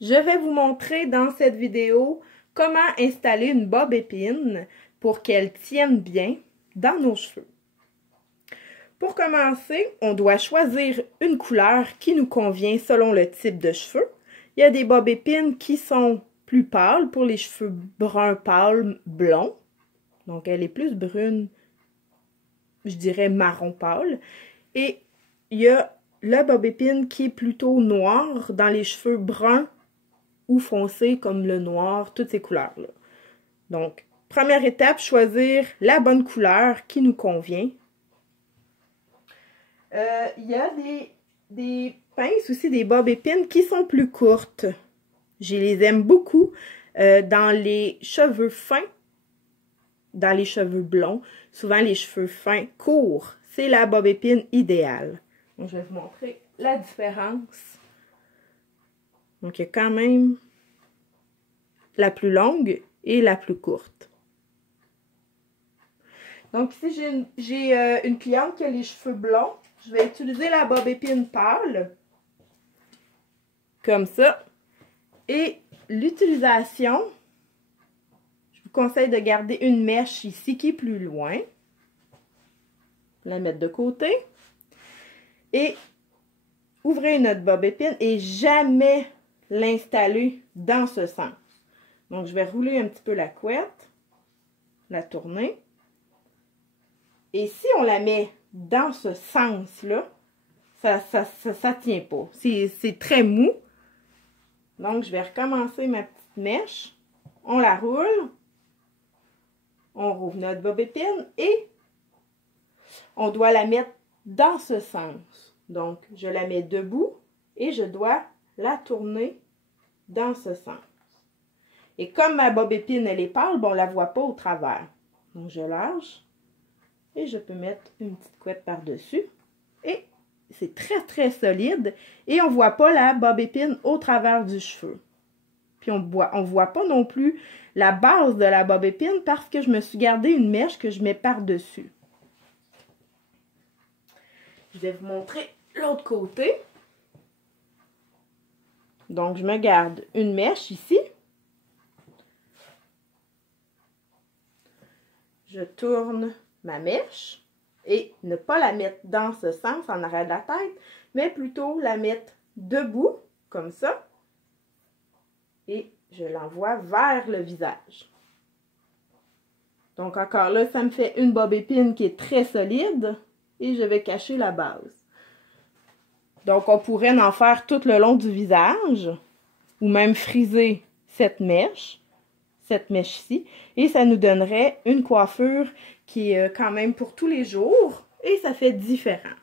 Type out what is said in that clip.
Je vais vous montrer dans cette vidéo comment installer une bob épine pour qu'elle tienne bien dans nos cheveux. Pour commencer, on doit choisir une couleur qui nous convient selon le type de cheveux. Il y a des bobs épines qui sont plus pâles pour les cheveux brun pâle blond. Donc, elle est plus brune, je dirais marron pâle. Et il y a la bob épine qui est plutôt noire dans les cheveux bruns ou foncés comme le noir, toutes ces couleurs-là. Donc, première étape, choisir la bonne couleur qui nous convient. Il y a des pinces aussi, des bobs épines qui sont plus courtes. Je les aime beaucoup dans les cheveux fins, dans les cheveux blonds. Souvent, les cheveux fins courts, c'est la bob épine idéale. Donc, je vais vous montrer la différence. Donc, il y a quand même la plus longue et la plus courte. Donc, ici, j'ai une cliente qui a les cheveux blonds. Je vais utiliser la bob épine pâle, comme ça. Et l'utilisation, je vous conseille de garder une mèche ici qui est plus loin. La mettre de côté. Et ouvrez notre bob épine et jamais l'installer dans ce sens. Donc, je vais rouler un petit peu la couette, la tourner. Et si on la met dans ce sens-là, ça tient pas. C'est très mou. Donc, je vais recommencer ma petite mèche. On la roule. On rouvre notre bob épine et on doit la mettre dans ce sens. Donc, je la mets debout et je dois la tourner dans ce sens. Et comme ma bob épine, elle est pâle, bon, on ne la voit pas au travers. Donc, je lâche et je peux mettre une petite couette par-dessus. Et c'est très, très solide. Et on ne voit pas la bob épine au travers du cheveu. Puis, on ne voit pas non plus la base de la bob épine parce que je me suis gardé une mèche que je mets par-dessus. Je vais vous montrer l'autre côté. Donc, je me garde une mèche ici. Je tourne ma mèche et ne pas la mettre dans ce sens en arrière de la tête, mais plutôt la mettre debout, comme ça. Et je l'envoie vers le visage. Donc, encore là, ça me fait une bob épine qui est très solide et je vais cacher la base. Donc, on pourrait en faire tout le long du visage ou même friser cette mèche-ci, et ça nous donnerait une coiffure qui est quand même pour tous les jours et ça fait différent.